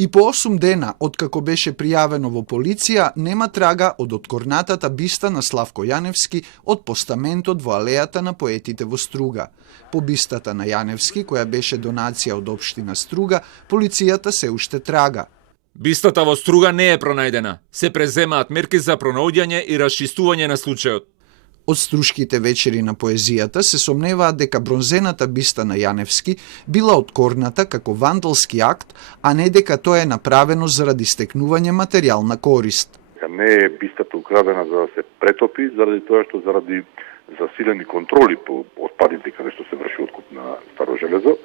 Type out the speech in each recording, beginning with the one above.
И по 8 дена, откако беше пријавено во полиција, нема трага од откорнатата биста на Славко Јаневски од постаментот во алејата на поетите во Струга. По бистата на Јаневски, која беше донација од општина Струга, полицијата се уште трага. Бистата во Струга не е пронајдена. Се преземаат мерки за пронаоѓање и расчистување на случајот. Од Струшките вечери на поезијата се сомневаат дека бронзената биста на Јаневски била откорната како вандалски акт, а не дека тоа е направено заради стекнување материјална корист. Не е бистата украдена за да се претопи, заради тоа што заради засилени контроли по отпадите каде што се врши откуп на старо железо,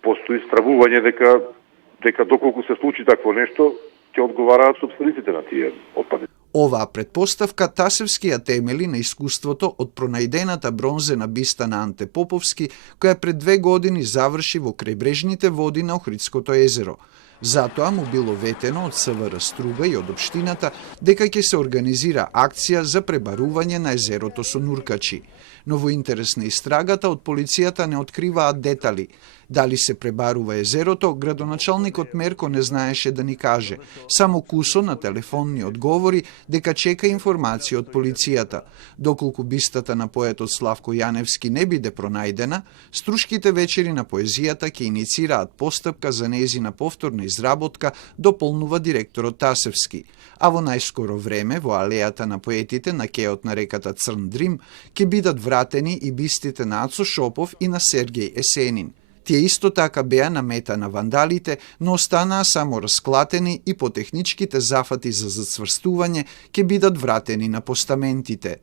постои стравување дека доколку се случи такво нешто, ќе одговараат собствениците на тие отпади. Оваа предпоставка Тасевски ја темели на искуството од пронајдената бронзена биста на Анте Поповски, која пред 2 години заврши во крајбрежните води на Охридското езеро. Затоа му било ветено од СВР Струга и од општината дека ќе се организира акција за пребарување на езерото со нуркачи. Но во интерес на истрагата од полицијата не откриваат детали. Дали се пребарува езерото, градоначалникот Мерко не знаеше да ни каже. Само кусо на телефонни одговори дека чека информација од полицијата. Доколку бистата на поетот Славко Јаневски не биде пронајдена, Струшките вечери на поезијата ќе иницираат постапка за нејзина повторна изработка, дополнува директорот Тасевски. А во најскоро време, во алејата на поетите на кеот на реката Црн Дрим, ќе бидат вратени и бистите на Ацо Шопов и на Сергеј Есенин. Тие исто така беа на мета на вандалите, но останаа само расклатени и по техничките зафати за зацврстување ќе бидат вратени на постаментите.